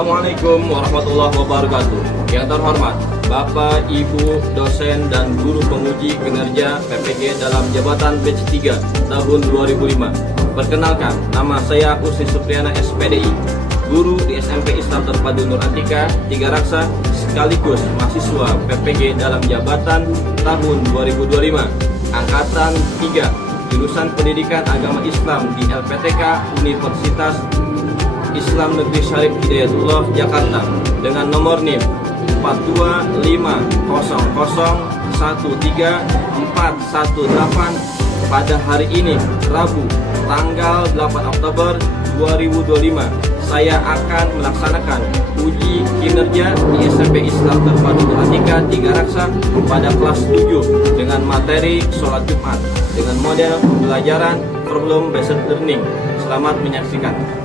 Assalamualaikum warahmatullahi wabarakatuh. Yang terhormat Bapak, Ibu, dosen, dan guru penguji kinerja PPG dalam jabatan batch 3 tahun 2005. Perkenalkan, nama saya Usni Supriyana SPDI, guru di SMP Islam Terpadu Nur Atika Tiga Raksa, sekaligus mahasiswa PPG dalam jabatan tahun 2025, angkatan 3, jurusan Pendidikan Agama Islam di LPTK Universitas Islam Negeri Syarif Hidayatullah Jakarta dengan nomor NIM 425013418 pada hari ini Rabu tanggal 8 Oktober 2025. Saya akan melaksanakan uji kinerja di SMP Islam Terpadu Atika Tiga Raksa pada kelas 7 dengan materi sholat Jumat dengan model pembelajaran problem based learning. Selamat menyaksikan.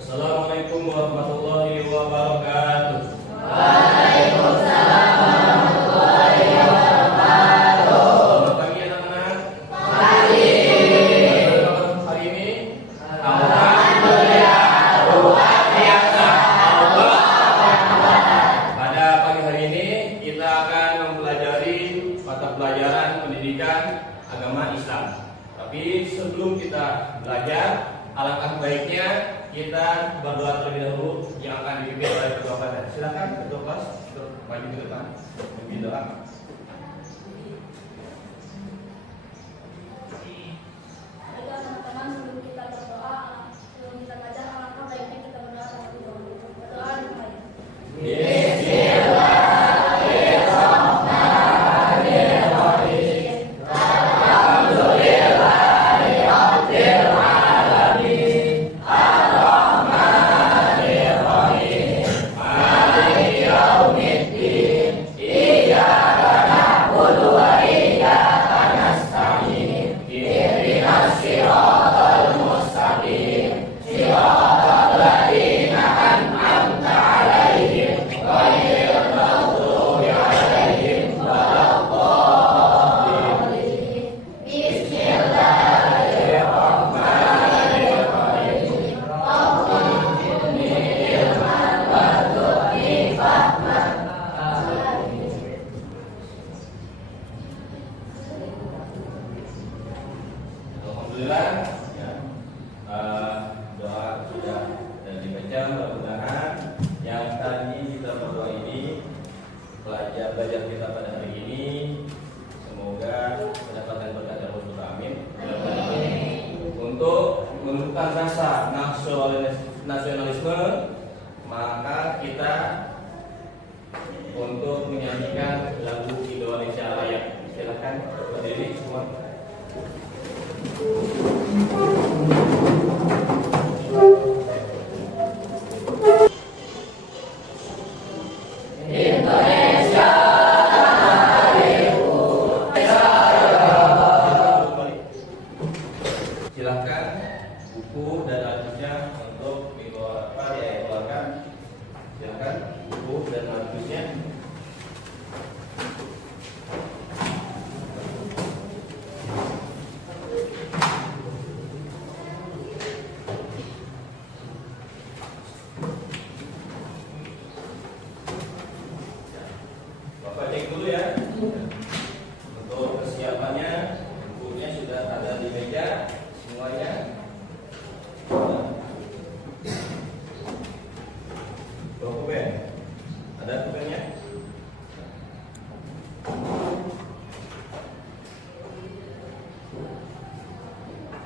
Assalamualaikum warahmatullahi wabarakatuh. Waalaikumsalam warahmatullahi wabarakatuh. Selamat pagi anak-anak. Pagi. Hari ini Alhamdulillah luar biasa. pada pagi hari ini kita akan mempelajari mata pelajaran pendidikan agama Islam. Tapi sebelum kita belajar, alangkah baiknya kita berdoa terlebih dahulu yang akan dipimpin oleh ketua kelas. Silakan ketua kelas untuk maju ke depan pimpin doa. Ayo teman-teman, sebelum kita berdoa, sebelum kita belajar, alangkah baiknya kita berdoa terlebih dahulu. Berdoa dimulai. Alhamdulillah ya, doa sudah dibaca. Mudah-mudahan yang tadi kita berdoa ini, belajar kita pada hari ini, semoga mendapatkan berkat dari Allah. Amin. Untuk menumbuhkan rasa nasionalisme, maka kita untuk menyanyikan lagu Indonesia Raya. Silakan berdiri semua. Indonesia Silakan buku dan alatnya untuk dikeluarkan. Silakan buku dan alatnya. Bapak cek dulu ya. Untuk kesiapannya, bukunya sudah ada di meja semuanya. Bawa pulpen. Ada pulpennya?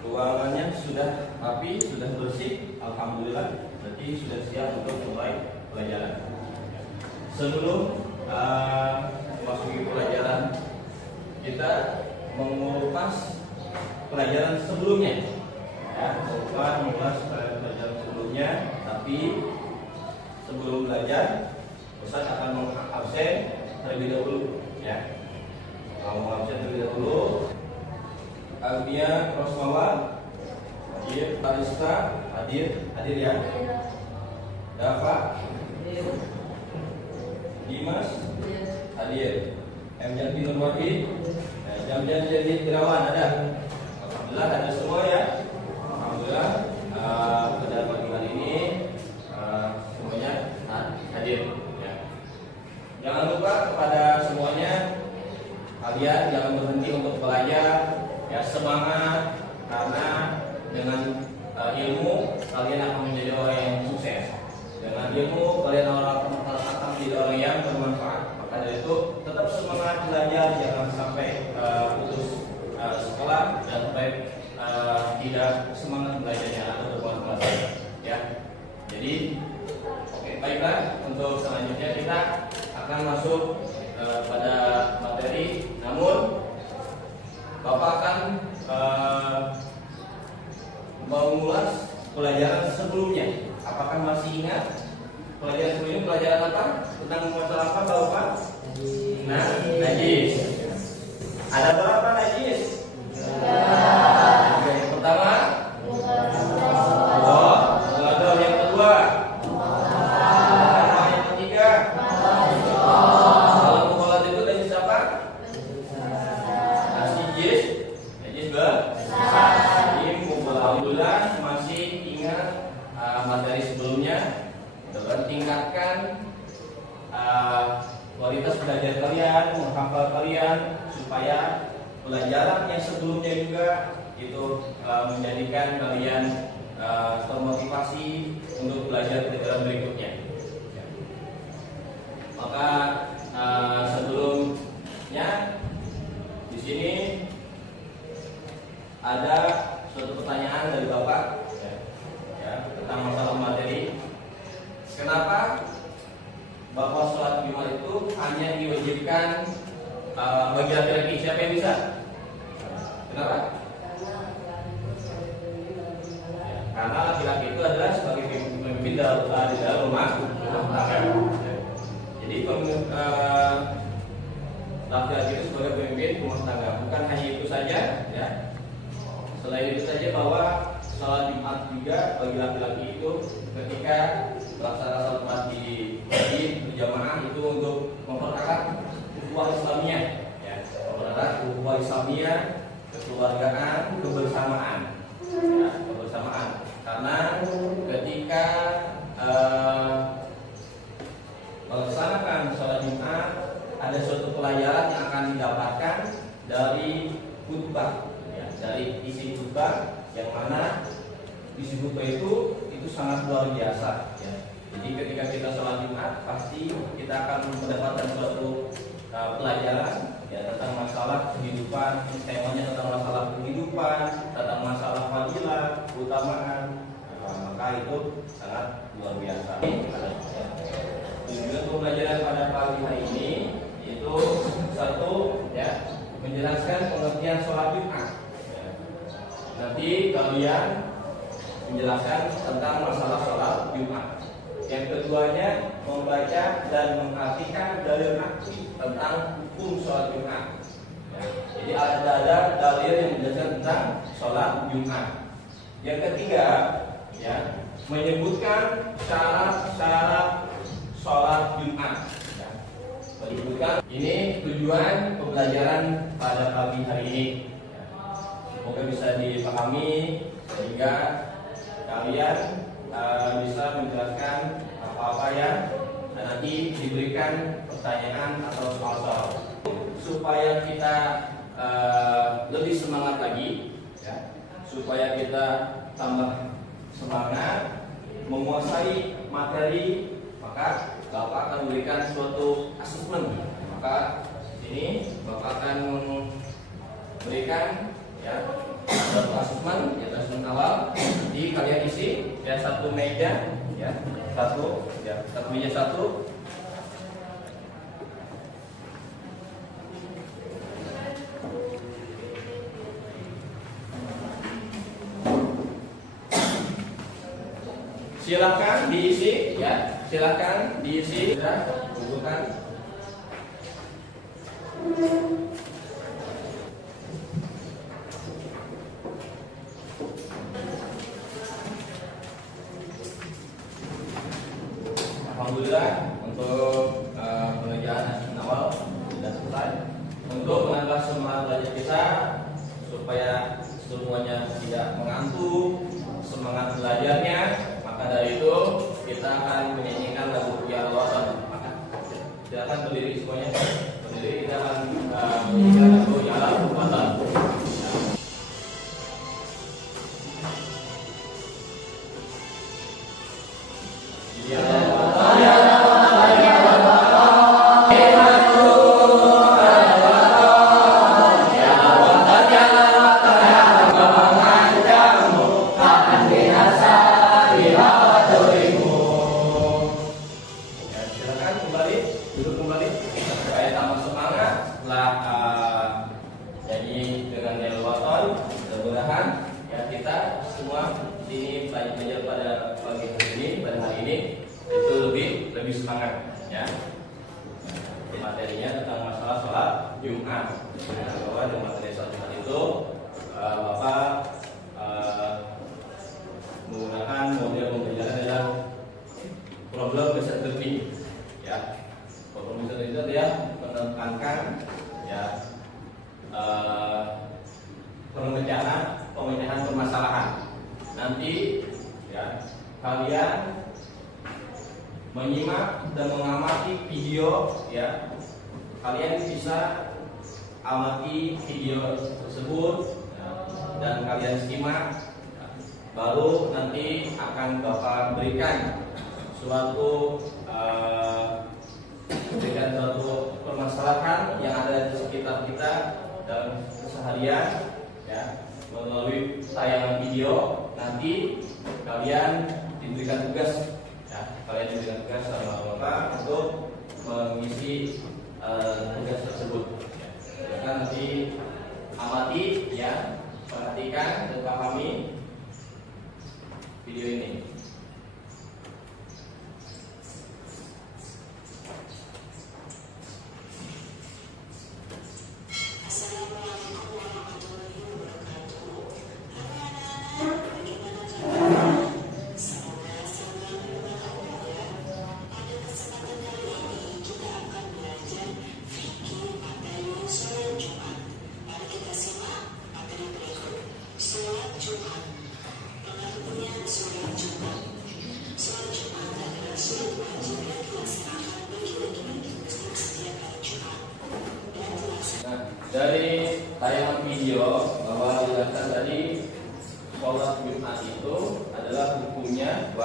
Ruangannya sudah rapi, sudah bersih. Alhamdulillah. Berarti sudah siap untuk mulai pelajaran. Sebelum memasuki pelajaran, kita mengupas pelajaran sebelumnya. Ya, mengupas pelajaran sebelumnya. Tapi sebelum belajar, Ustaz akan mengabsen terlebih dahulu. Ya, mengabsen terlebih dahulu. Albia Rosmawa, hadir. Arista, hadir ya. Dafa, Dimas, hadir. Jamjan Nur Wahid, Jamjan Jadi Irawan ada. Alhamdulillah ada semua ya. Alhamdulillah pada pagi hari ini semuanya hadir. Ya. Jangan lupa kepada semuanya, kalian jangan berhenti untuk belajar. Ya, semangat, karena dengan ilmu kalian akan menjadi orang yang sukses. Dengan ilmu kalian akan menjadi orang yang bermanfaat. Maka dari itu tetap semangat belajar, jangan sampai putus sekolah dan sampai tidak semangat belajarnya atau bermanfaat. Ya. Jadi oke, baiklah, untuk selanjutnya kita akan masuk pada materi. Namun Bapak akan mengulas pelajaran sebelumnya. Apakah masih ingat pelajaran sebelumnya? Pelajaran apa? Tentang masalah apa, Bapak? Nah, najis. Ada berapa najis? Yang pertama, mengadol. Yang kedua, yang ketiga, kalau mukolat itu najis apa? Najis Alhamdulillah masih ingat materi sebelumnya. Tingkatkan kualitas belajar kalian, menghafal kalian, supaya pelajaran yang sebelumnya juga itu menjadikan kalian termotivasi untuk belajar pelajaran berikutnya. Maka sebelumnya di sini ada suatu pertanyaan dari Bapak ya, tentang masalah materi. Kenapa Bapak sholat Jumat itu hanya diwajibkan bagi laki-laki? Siapa yang bisa? Kenapa? Ya, karena laki-laki itu adalah sebagai pemimpin di dalam rumah tangga. Jadi laki-laki itu sebagai pemimpin rumah tangga. Bukan hanya itu saja, ya. Selain itu saja bahwa sholat Jumat juga bagi laki-laki itu ketika melaksanakan sholat Jumat di berjamaah itu untuk mempererat ukhuwah Islamiyah, ya, mempererat ukhuwah Islamiyah, kekeluargaan, kebersamaan, ya, kebersamaan. Karena ketika melaksanakan sholat Jumat ada suatu pelajaran yang akan didapatkan dari khutbah. Dari isi khutbah, yang mana isi khutbah itu sangat luar biasa, ya. Jadi ketika kita sholat Jumat pasti kita akan mendapatkan suatu pelajaran, ya, tentang masalah kehidupan, temanya tentang masalah kehidupan, tentang masalah fadilah, keutamaan. Maka itu sangat luar biasa. Tujuan pembelajaran pada pagi hari ini itu satu, ya, menjelaskan pengertian sholat Jumat. Nanti kalian menjelaskan tentang masalah sholat Jumat. Yang keduanya membaca dan mengartikan dalil naqli tentang hukum sholat Jumat. Ya. Jadi ada dalil yang menjelaskan tentang sholat Jumat. Yang ketiga, ya, menyebutkan syarat-syarat sholat Jumat. Ya. Menyebutkan ini tujuan pembelajaran pada pagi hari ini. Semoga bisa dipahami sehingga kalian bisa menjelaskan apa-apa yang nanti diberikan pertanyaan atau soal-soal, supaya kita lebih semangat lagi, ya, supaya kita tambah semangat menguasai materi. Maka Bapak akan memberikan suatu asesmen. Maka di sini Bapak akan memberikan, ya, satu asesmen, ya, asesmen awal. Nanti kalian isi, ya, satu meja, ya, satu meja satu. Silakan diisi, ya, silakan diisi. Sudah, bukukan. Alhamdulillah untuk pengerjaan asesmen awal sudah selesai. pemirsa, supaya semuanya tidak mengantuk, semangat belajarnya, maka dari itu kita akan menyanyikan lagu Ya Allah. Maka silakan berdiri semuanya. Berdiri, kita akan menyanyikan lagu Ya Allah. Silakan kembali, duduk kembali supaya tambah semangat setelah nyanyi dengan Ya Allah. Mudah-mudahan ya kita semua di sini belajar pada pagi hari ini, pada hari ini itu lebih semangat ya. Materinya tentang masalah sholat Jumat. Bahwa di materi sholat Jumat itu Bapak menggunakan model pembelajaran adalah problem besar terpilih ya. Problem besar itu dia menekankan ya pemecahan permasalahan. Nanti ya kalian menyimak dan mengamati video ya. Kalian bisa amati video tersebut ya, dan kalian simak. Baru nanti akan Bapak berikan suatu permasalahan yang ada di sekitar kita dalam keseharian ya, melalui tayangan video. Nanti kalian diberikan tugas ya, sama Bapak untuk mengisi tugas tersebut ya. Silakan nanti amati ya, perhatikan dan pahami video ini. Nah, dari tayangan video bahwa dijelaskan tadi sholat Jumat itu adalah hukumnya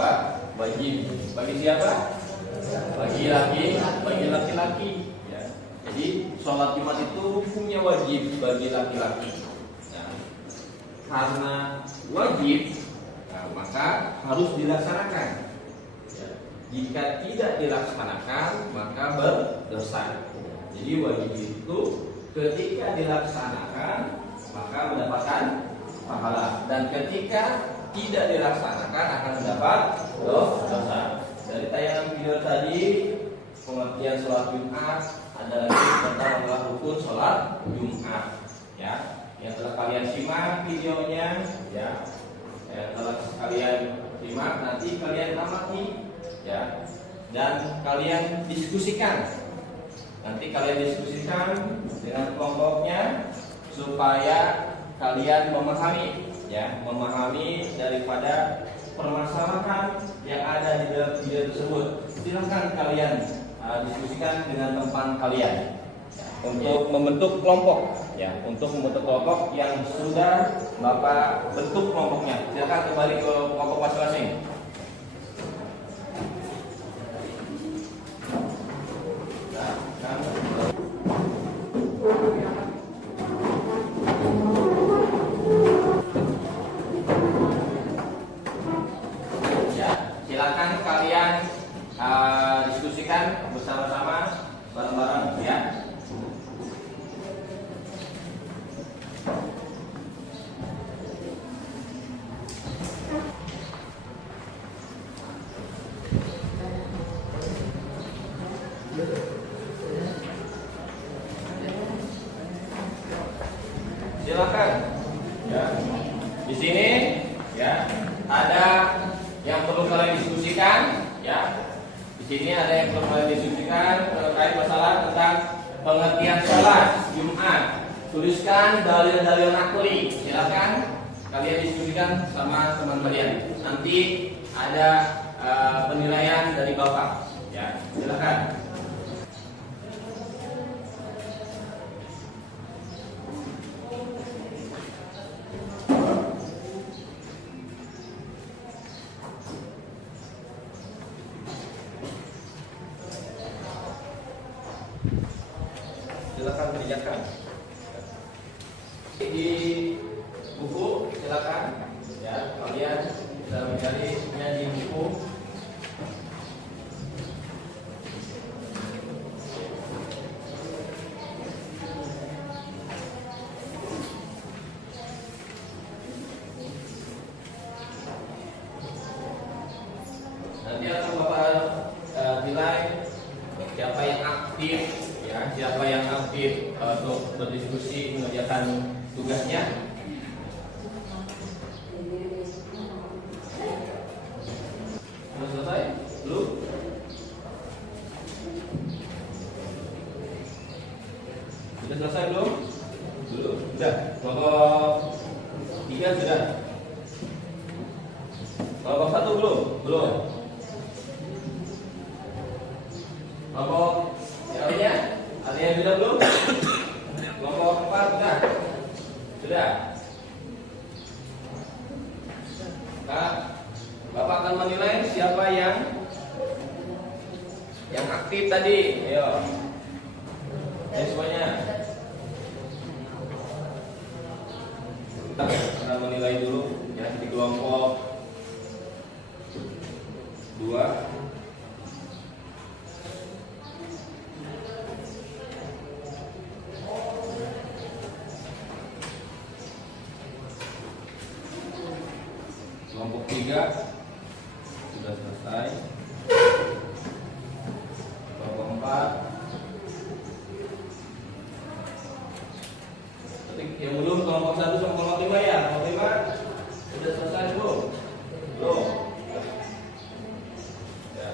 wajib. Bagi siapa? Bagi laki-laki. Ya. Jadi sholat Jumat itu hukumnya wajib bagi laki-laki. Nah, karena wajib, nah, maka harus dilaksanakan. Ya. Jika tidak dilaksanakan, maka berdosa. Jadi wajib itu ketika dilaksanakan maka mendapatkan pahala, dan ketika tidak dilaksanakan akan mendapat dosa. Dari tayangan video tadi pengertian sholat Jumat ada lagi tentang rukun sholat Jumat ya, yang telah kalian simak videonya ya, yang telah kalian simak, nanti kalian amati ya, dan kalian diskusikan. Nanti kalian diskusikan dengan kelompoknya supaya kalian memahami daripada permasalahan yang ada di dalam video tersebut. Silakan kalian diskusikan dengan teman kalian untuk membentuk kelompok ya, untuk membentuk kelompok yang sudah Bapak bentuk kelompoknya. Silakan kembali ke kelompok masing-masing. Silakan kalian diskusikan bersama-sama bareng-bareng ya. Silakan ya. Di sini ya ada yang perlu kalian diskusikan ya. Di sini ada yang perlu kalian diskusikan terkait masalah tentang pengertian sholat Jumat tuliskan dalil-dalil nakli. Silakan kalian diskusikan sama teman kalian. Nanti ada penilaian dari Bapak. Ya, silakan. Silakan kerjakan di buku, silakan ya, kalian bisa mencarinya di buku. Nanti akan Bapak nilai siapa yang aktif, ya, siapa yang aktif untuk berdiskusi mengerjakan tugasnya. Sudah selesai? Belum? Sudah selesai belum? Belum. Sudah. Kelompok 3 sudah. Kelompok 1 belum? Belum. Kelompok yang lainnya? Ada yang sudah belum? Kelompok 4 sudah? Sudah. Nah, Bapak akan menilai siapa yang aktif tadi. Ayo. Ya semuanya. Kita akan menilai dulu ya di kelompok 2. Kelompok 3 sudah selesai. Kelompok 4. Ketik yang belum kelompok 1 sama kelompok 5 ya. Kelompok 5 sudah selesai belum? Belum. Ya.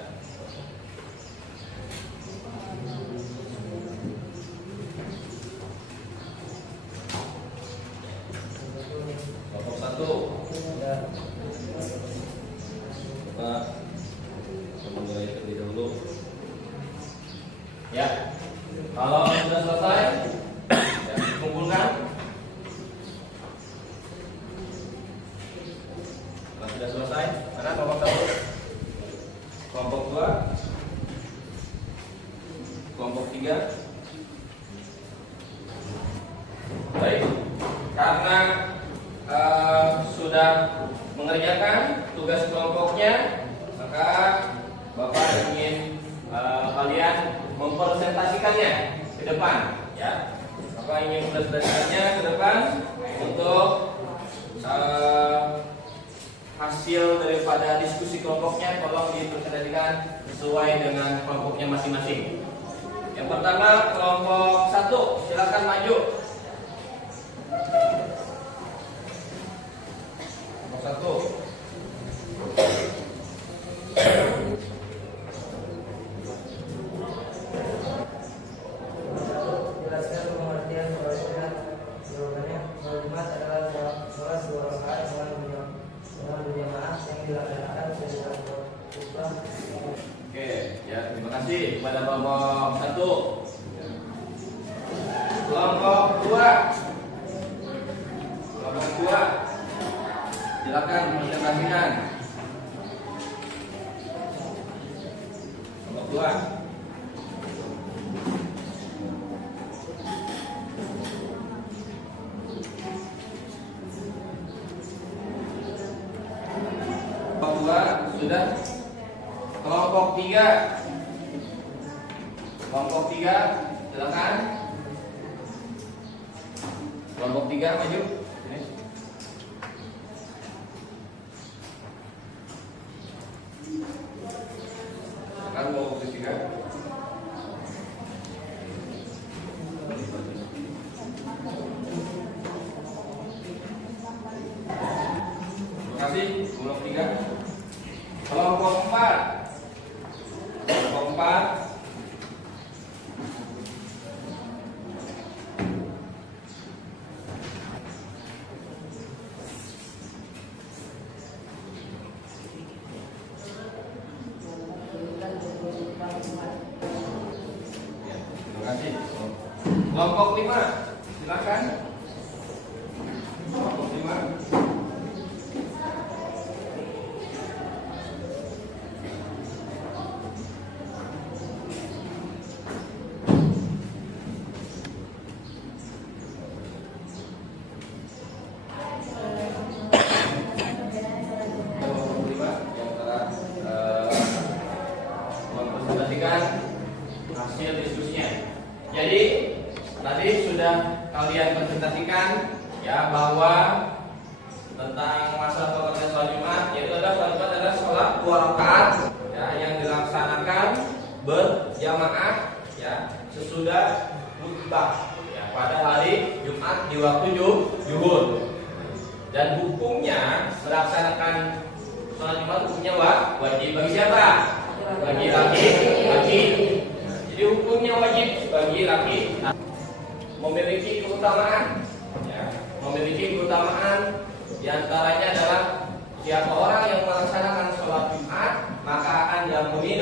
Kelompok 1. Mulai terlebih dahulu. Ya, kalau sudah selesai, ya, kumpulkan. Kalau sudah selesai, mana kelompok 1? Kelompok 2, kelompok 3. Baik, karena sudah mengerjakan tugas kelompoknya, maka Bapak ingin kalian mempresentasikannya ke depan, ya. Bapak ingin mempresentasikannya ke depan untuk hasil daripada diskusi kelompoknya. Tolong dipresentasikan sesuai dengan kelompoknya masing-masing. Yang pertama kelompok 1, silakan maju. Kelompok 1. Jelaskan pengertian sholat. Jawabannya, sholat Jumat adalah sholat 2 rakaat dengan berjamaah yang dilaksanakan sesuai khutbah. Oke, ya, terima kasih kepada kelompok 1. Kelompok 2. Kelompok 2. Silakan presentasikan. Kelompok 2. Kelompok 2 sudah. Kelompok 3. Kelompok 3, silakan. Kelompok 3 maju. Sini. Silakan kelompok 3. Terima kasih kelompok 3. Kelompok 4. Kelompok 4. Kelompok 5, silakan. Kelompok 5. Mempresentasikan hasil diskusinya. Jadi tadi sudah kalian presentasikan ya bahwa tentang masalah pengertian sholat Jumat, yaitu adalah sholat Jumat adalah sholat 2 rakaat ya, yang dilaksanakan berjamaah ya sesudah khutbah ya, pada hari Jumat di waktu zuhur. Dan hukumnya melaksanakan sholat Jumat hukumnya wajib bagi siapa? Bagi laki-laki. Jadi hukumnya wajib bagi laki memiliki keutamaan. Ya, memiliki keutamaan diantaranya adalah siapa orang yang melaksanakan sholat Jumat maka akan diampuni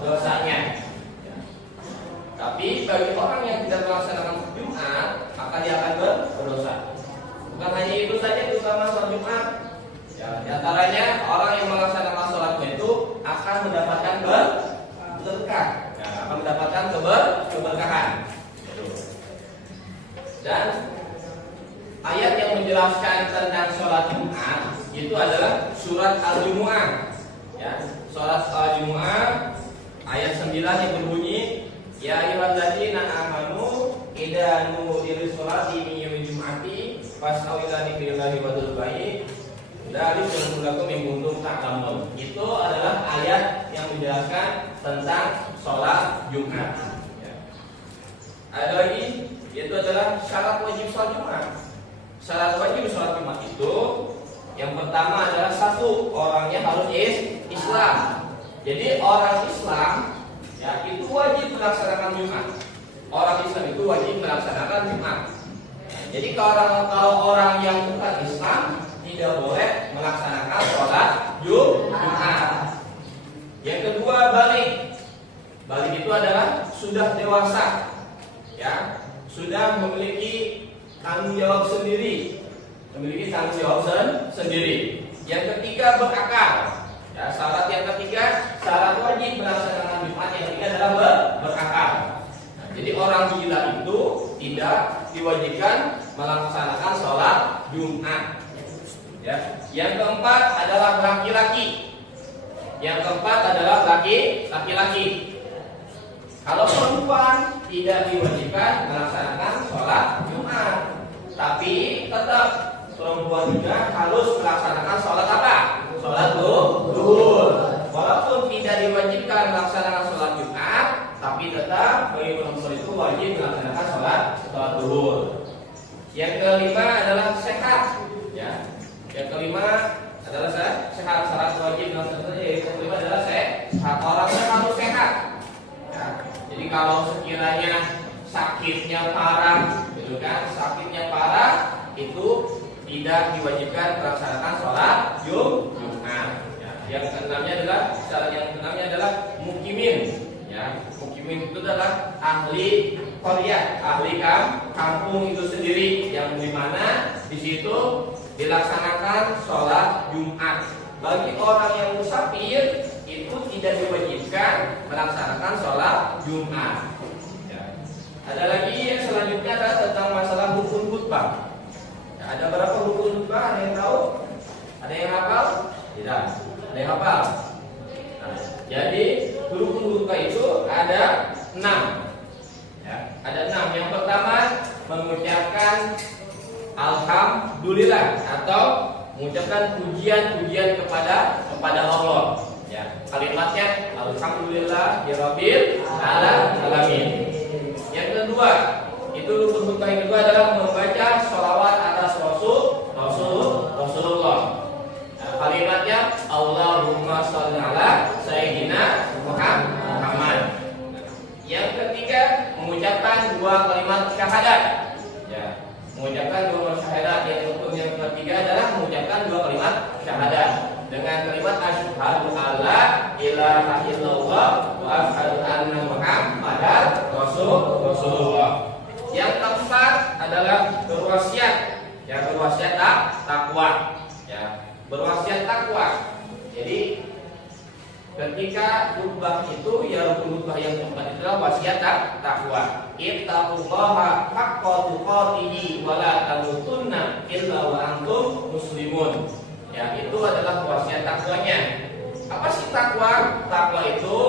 dosanya. Ya. Tapi bagi orang yang tidak melaksanakan Jumat maka dia akan berdosa. Bukan hanya itu saja terutama sholat Jumat. Ya, diantaranya orang yang melaksanakan sholatnya itu akan mendapatkan berkah, ya, akan mendapatkan keberkahan. Dan ayat yang menjelaskan tentang sholat Jumat itu adalah surat Al-Jumu'ah. Ya, surat Al-Jumu'ah ayat 9 yang berbunyi, Ya ayyuhalladzina amanu idza nudiya lis-sholati min yaumil jum'ati fas'au ila dzikrillahi wa dzul baik. Dari lakum in kuntum ta'lamun. Itu adalah ayat yang menjelaskan tentang sholat Jumat. Ya. Ada lagi, yaitu adalah syarat wajib sholat Jumat. Syarat wajib sholat Jumat itu yang pertama adalah satu, orangnya harus Islam. Jadi orang Islam ya itu wajib melaksanakan Jumat. Orang Islam itu wajib melaksanakan Jumat. Jadi kalau orang yang bukan Islam tidak boleh melaksanakan sholat Jumat. Yang kedua, balik. Balik itu adalah sudah dewasa, ya, sudah memiliki tanggung jawab sendiri, sendiri. Yang ketiga, berakal. Ya, syarat yang ketiga, syarat wajib melaksanakan Jumat yang ketiga adalah berakal. Nah, jadi orang gila itu tidak diwajibkan melaksanakan sholat Jumat. Ya. Yang keempat adalah laki-laki. Laki-laki. Kalau perempuan tidak diwajibkan melaksanakan sholat Jumat, tapi tetap perempuan juga harus melaksanakan sholat apa? Sholat zuhur. Walaupun tidak diwajibkan melaksanakan sholat Jumat, tapi tetap bagi perempuan itu wajib melaksanakan sholat zuhur. Yang kelima adalah sehat. Ya. Yang kelima adalah sehat. Syarat wajib melaksanakan yang kelima adalah sehat. Orangnya harus sehat. Ya. Jadi kalau sekiranya sakitnya parah, gitu kan? Sakitnya parah itu tidak diwajibkan melaksanakan sholat Jumat. Ya. Yang keenamnya adalah syarat yang keenamnya adalah mukimin. Ya. Mukimin itu adalah ahli qaryah, ahli kampung itu sendiri yang dimana di situ dilaksanakan sholat Jumat. Bagi orang yang musafir itu tidak diwajibkan melaksanakan sholat Jumat. Ya. Ada lagi yang selanjutnya adalah tentang masalah hukum khutbah. Ya, ada berapa hukum khutbah? Ada yang tahu? Ada yang hafal? Tidak. Ada yang hafal? Nah, jadi hukum khutbah itu ada 6. Ya, ada 6. Yang pertama mengucapkan alhamdulillah atau mengucapkan pujian-pujian kepada Allah. Ya, kalimatnya alhamdulillah ya rabbil alamin. Yang kedua, itu rukun khutbah yang kedua adalah membaca sholawat atas Rasulullah. Nah, kalimatnya Allahumma sholli ala sayyidina Muhammad. Yang ketiga, mengucapkan 2 kalimat syahadat. Ya, mengucapkan 2 kalimat syahadat. Yang ketiga adalah mengucapkan 2 kalimat syahadat dengan kalimat asyhadu alla ilaha illallah wa asyhadu anna muhammadar rasulullah. Yang keempat adalah berwasiat. Ya, berwasiat takwa. Ya, berwasiat takwa. Jadi ketika khutbah itu ya rukun khutbah yang keempat itulah wasiat takwa. Ittaqullaha haqqa tuqatih wa la tamutunna illa wa antum muslimun. Ya, itu adalah wasiat takwanya. Apa sih takwa? Takwa itu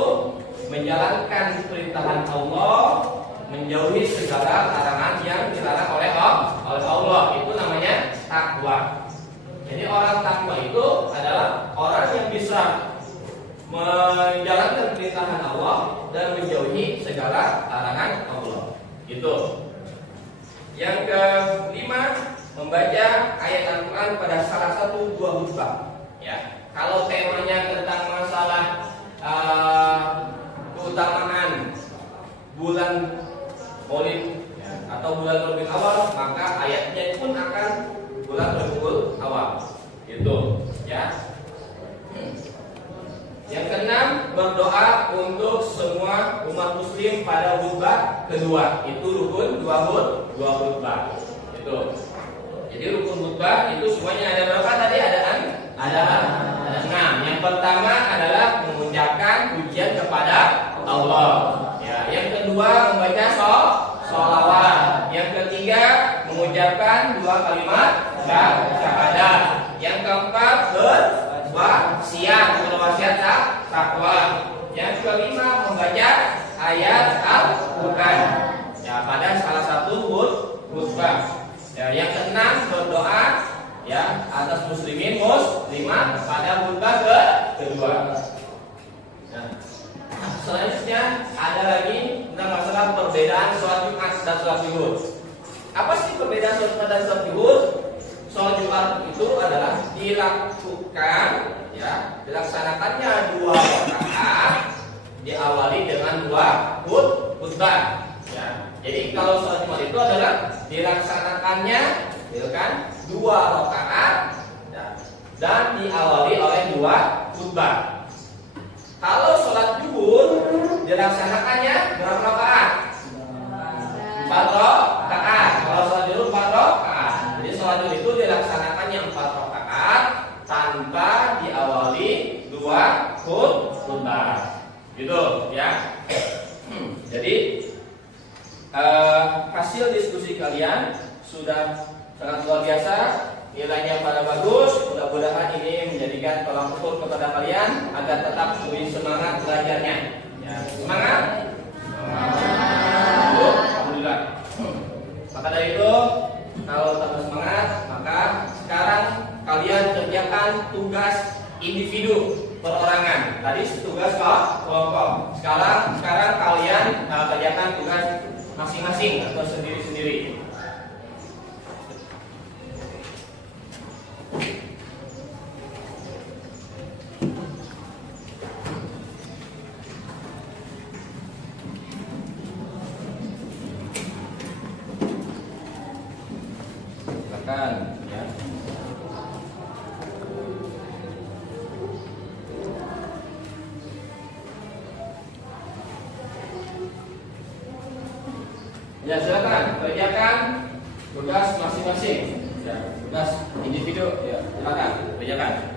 menjalankan perintahan Allah, menjauhi segala larangan yang dilarang oleh Allah. Itu namanya takwa. Jadi orang takwa itu adalah orang yang bisa menjalankan perintahan Allah dan menjauhi segala larangan Allah. Itu. Yang kelima, membaca ayat Al-Quran pada salah satu dua khutbah. Ya, kalau temanya tentang masalah keutamaan bulan Maulid atau bulan Rabiul Awal, maka ayatnya pun akan bulan Rabiul Awal. Gitu, ya. Yang keenam, berdoa untuk semua umat muslim pada khutbah kedua. Itu rukun dua khutbah. Itu. Jadi rukun khutbah itu semuanya ada berapa tadi? Ada 6. Yang pertama adalah mengucapkan pujian kepada Allah. Ya, yang kedua membaca sholawat. Yang ketiga mengucapkan 2 kalimat syahadat. Yang keempat berwasiat takwa. Yang kelima membaca ayat Al-Quran. Ya, pada salah satu khutbah. Ya, yang keenam berdoa ya atas muslimah pada khutbah kedua. Nah, selanjutnya ada lagi tentang masalah perbedaan sholat Jumat dan sholat Zuhur. Apa sih perbedaan sholat Jumat dan sholat Zuhur? Sholat Jumat itu adalah dilaksanakannya 2 rakaat, diawali dengan 2 khutbah. Ya, jadi kalau sholat Jumat itu adalah dilaksanakannya, gitu kan, 2 rakaat dan diawali oleh 2 khutbah. Kalau sholat Zuhur dilaksanakannya berapa rakaat? 4 rakaat. Kalau sholat Zuhur 4 rakaat. Jadi sholat Zuhur itu dilaksanakannya 4 rakaat tanpa diawali 2 khutbah. Gitu, ya. Jadi hasil diskusi kalian sudah sangat luar biasa, nilainya pada bagus. Mudah-mudahan ini menjadikan tolak ukur kepada kalian agar tetap lebih semangat belajarnya. Ya, semangat. Alhamdulillah. Maka dari itu, kalau tambah semangat, maka sekarang kalian kerjakan tugas individu perorangan. Tadi tugas kelompok. Sekarang kalian kerjakan tugas masing-masing atau sendiri-sendiri. Silakan, ya. Ya, silakan kerjakan tugas masing-masing. Ya, tugas individu. Ya, silakan kerjakan.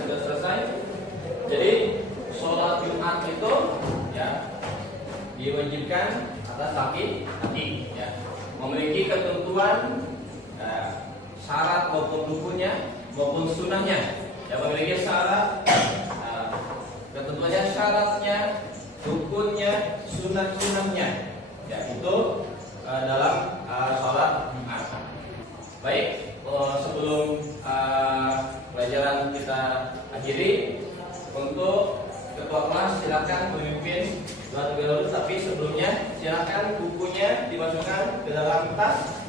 sudah selesai. Jadi sholat Jumat itu ya diwajibkan atas laki-laki ya, memiliki ketentuan syarat maupun rukunnya maupun sunnahnya ya, memiliki syarat ketentuannya, syaratnya, rukunnya, sunnahnya ya, itu dalam sholat Jumat. Baik, sebelum pelajaran kita akhiri, untuk ketua kelas silakan memimpin doa terlebih dahulu, tapi sebelumnya silakan bukunya dimasukkan ke dalam tas,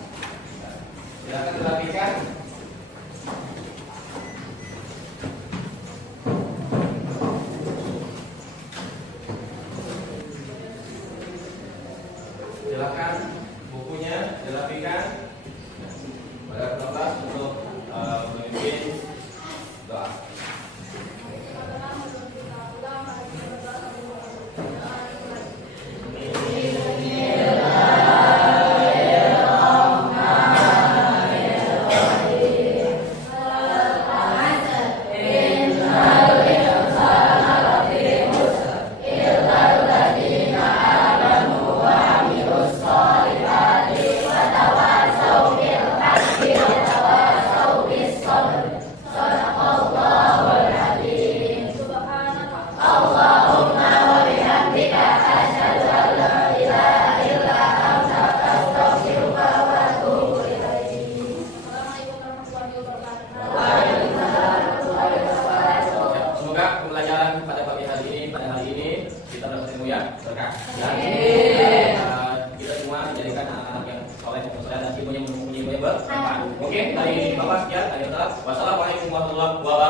silakan dirapikan. Silakan bukunya dirapikan pada ketua kelas untuk memimpin doa. Semoga pembelajaran pada pagi hari ini kita dapat ilmu yang berkah dan kita semua menjadikan anak-anak yang soleh dan ilmunya bermanfaat. Mungkin dari Bapak sekian, wassalamualaikum warahmatullahi wabarakatuh.